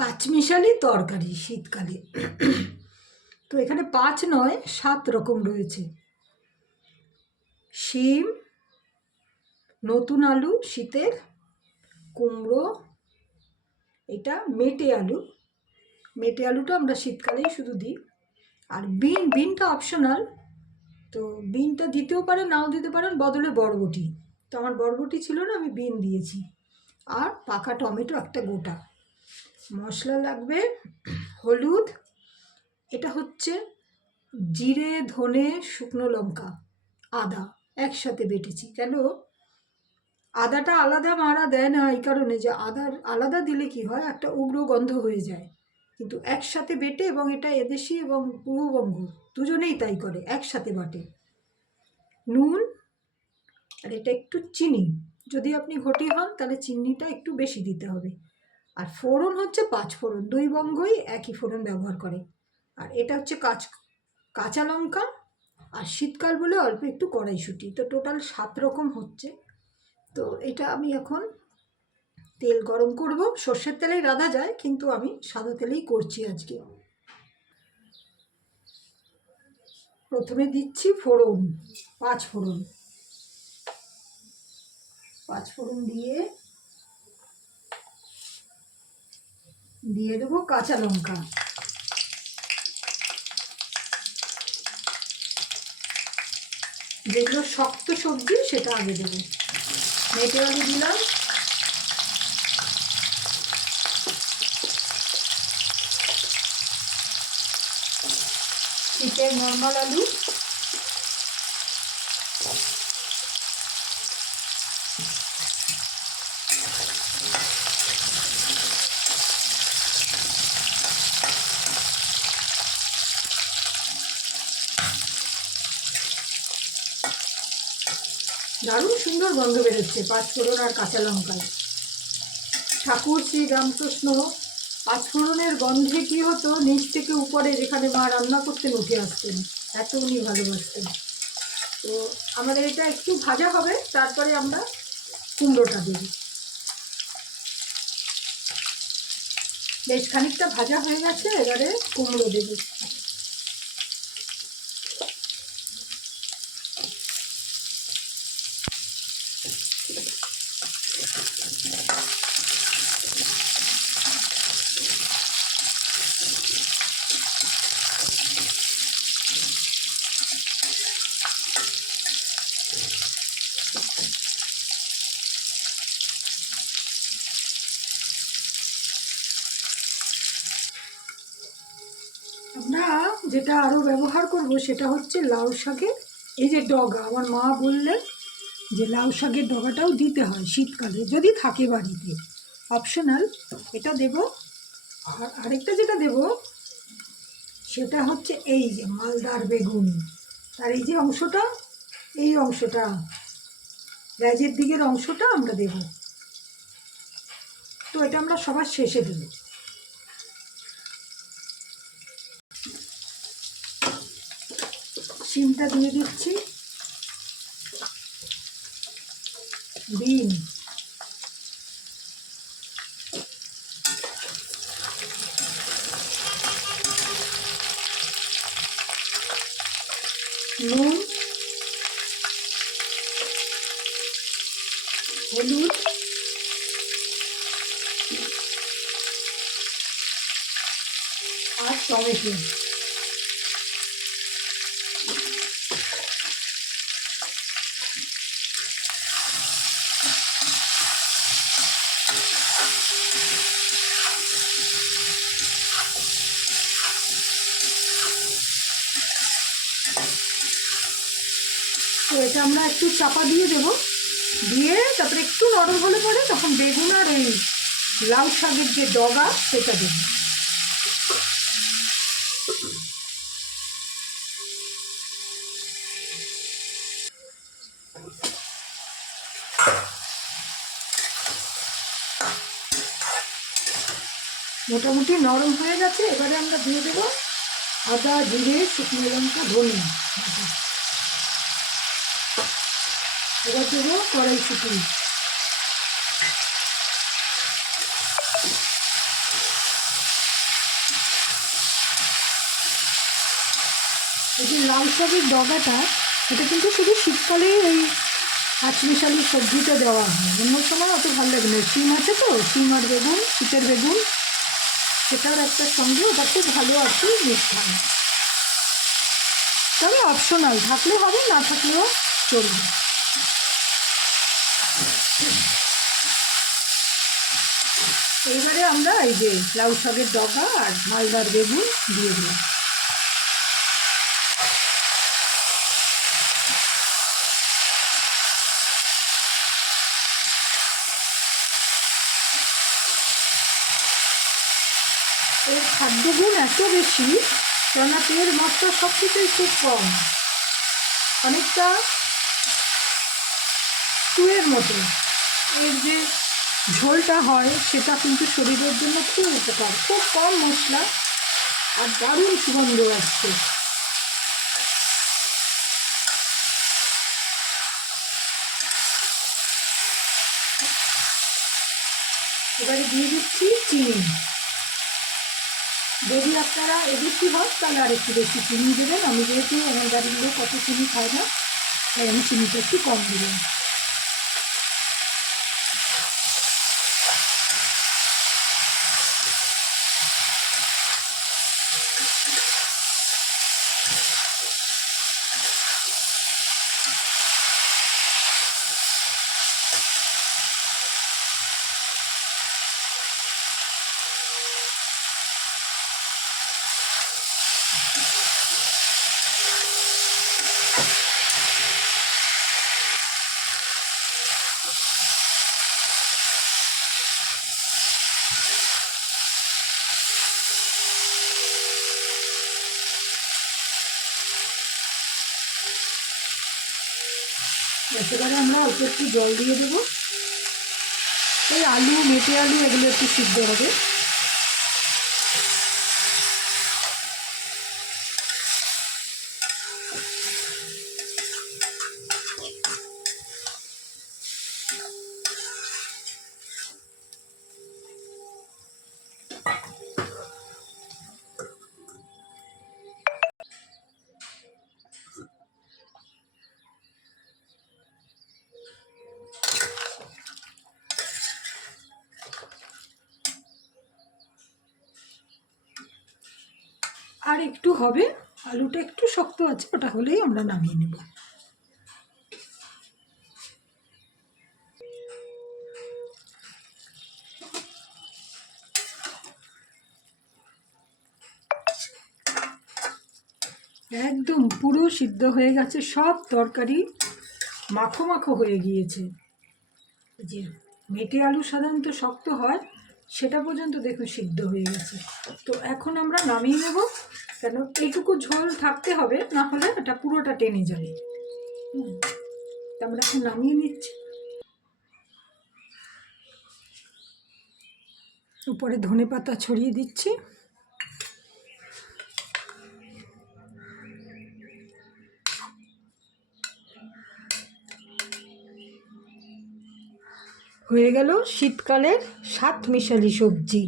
পাঁচমিশালি তরকারি শীতকালে। তো এখানে ৫ নয় ৭ রকম রয়েছে। শিম, নতুন আলু শীতের, কুমড়ো, এটা মেটে আলু, মেটে আলুটা আমরা শীতকালেই শুধু দিই। আর বিনটা অপশনাল, তো বিনটা দিতেও পারেন নাও দিতে পারেন, বদলে বরবটি। তো আমার বরবটি ছিল না, আমি বিন দিয়েছি। আর পাকা টমেটো একটা গোটা। মশলা লাগবে হলুদ, এটা হচ্ছে জিরে, ধনে, শুকনো লঙ্কা, আদা একসাথে বেটেছি। কেন আদাটা আলাদা মারা দেয় না, এই কারণে যে আলাদা দিলে কি হয়, একটা উগ্র গন্ধ হয়ে যায়। কিন্তু একসাথে বেটে, এবং এটা এদেশি এবং পূর্ববঙ্গ দুজনেই তাই করে, একসাথে বাটে। নুন, আর এটা একটু চিনি, যদি আপনি ঘটি হন তাহলে চিনিটা একটু বেশি দিতে হবে। আর ফোড়ন হচ্ছে ৫ ফোড়ন, দুই বঙ্গই একই ফোড়ন ব্যবহার করে। আর এটা হচ্ছে কাঁচা লঙ্কা, আর শীতকাল বলে অল্প একটু কড়াইশুঁটি। তো টোটাল ৭ রকম হচ্ছে। তো এটা আমি এখন তেল গরম করব। সর্ষের তেলেই রাঁধা যায়, কিন্তু আমি সাদা তেলেই করছি আজকে। প্রথমে দিচ্ছি ফোড়ন, ৫ ফোড়ন। ৫ ফোড়ন দিয়ে দেবো কাঁচা লঙ্কা, যেগুলো শক্ত সবজি সেটা আগে দেবো। মেটে আলু দিলাম, শীতের নর্মাল আলু, দারুণ সুন্দর গন্ধ বেরোচ্ছে ৫ ফোড়ন আর কাঁচা লঙ্কায়। ঠাকুর শ্রী রামকৃষ্ণ ৫ ফোড়নের গন্ধে কি হতো, নিচ থেকে উপরে যেখানে মা রান্না করতেন উঠে আসতেন, এত উনি ভালোবাসতেন। তো আমাদের এটা একটু ভাজা হবে, তারপরে আমরা কুমড়োটা দেব। বেশ খানিকটা ভাজা হয়ে গেছে, এবারে কুমড়ো দেব। আমরা যেটা আরও ব্যবহার করব সেটা হচ্ছে লাউ শাকের এই যে ডগা। আমার মা বললেন যে লাউ শাকের ডগাটাও দিতে হয় শীতকালে, যদি থাকে বাড়িতে, অপশনাল, এটা দেব। আর আরেকটা যেটা দেব সেটা হচ্ছে এই যে মালদার বেগুন, তার এই যে অংশটা, এই অংশটা, লেজের দিকের অংশটা আমরা দেব। তো এটা আমরা সবার শেষে দেব। শিমটা দিয়ে দিচ্ছি, বিন, নুন, হলুদ, আর টমেটো। তো এটা আমরা একটু চাপা দিয়ে দেব, দিয়ে তারপরে একটু নরম হলে পরে তখন বেগুন আর এই লাউ শাকের যে ডগা সেটা দেব। মোটামুটি নরম হয়ে গেছে, এবারে আমরা দিয়ে দেবো আদা, জিরে, শুকনো লঙ্কা, ধনে। এবার দেবো কড়াইশুঁটি, এই যে লাউ শাকের ডগাটা, এটা কিন্তু শুধু শীতকালেই এই পাঁচমিশালি সবজিটা দেওয়া হয়, অন্য সময় অত ভালো লাগে না। শিম আছে তো, শিম আর বেগুন, শীতের বেগুন, সেটার একটা সঙ্গে ওটা খুব ভালো আর কি মিক্স হয়। তবে অপশনাল, থাকলে হবে, না থাকলেও চলবে। এইবারে আমরা এই যে লাউ শাকের ডগা আর মালদার বেগুন দিয়ে দিলাম। এর খাদ্যগুণ এত বেশি, কেননা তেল মশলা সব কিছুই খুব কম, অনেকটা স্টুয়ের মতো। এর যে ঝোলটা হয় সেটা কিন্তু শরীরের জন্য খুব উপকার, খুব কম মশলা আর দারুণ সুগন্ধ আসছে। এবারে দিয়ে দিচ্ছি চিনি। যদি আপনারা বেশি হয় তাহলে আর একটু বেশি চিনি দেবেন। আমি যেহেতু আমার বাড়ির লোক অত চিনি খায় না, তাই আমি চিনিটা একটু কম দিলাম। এবারে আমরা অল্প একটু জল দিয়ে দেবো। এই আলু, মেটে আলু, এগুলো একটু সিদ্ধ হবে। আর একটু হবে, আলুটা একটু শক্ত আছে, ওটা হলেই আমরা নামিয়ে নেব। একদম পুরো সিদ্ধ হয়ে গেছে, সব তরকারি মাখো মাখো হয়ে গিয়েছে। যে মেটে আলু সাধারণত শক্ত হয়, সেটা পর্যন্ত দেখুন সিদ্ধ হয়ে গেছে। তো এখন আমরা নামিয়ে নেব, কেন এইটুকু ঝোল থাকতে হবে, না হলে এটা পুরোটা টেনে যাবে। তো আমরা এখন নামিয়ে নিচ্ছি। উপরে ধনেপাতা ছড়িয়ে দিচ্ছি। হয়ে গেল শীতকালের সাত মিশালি সবজি।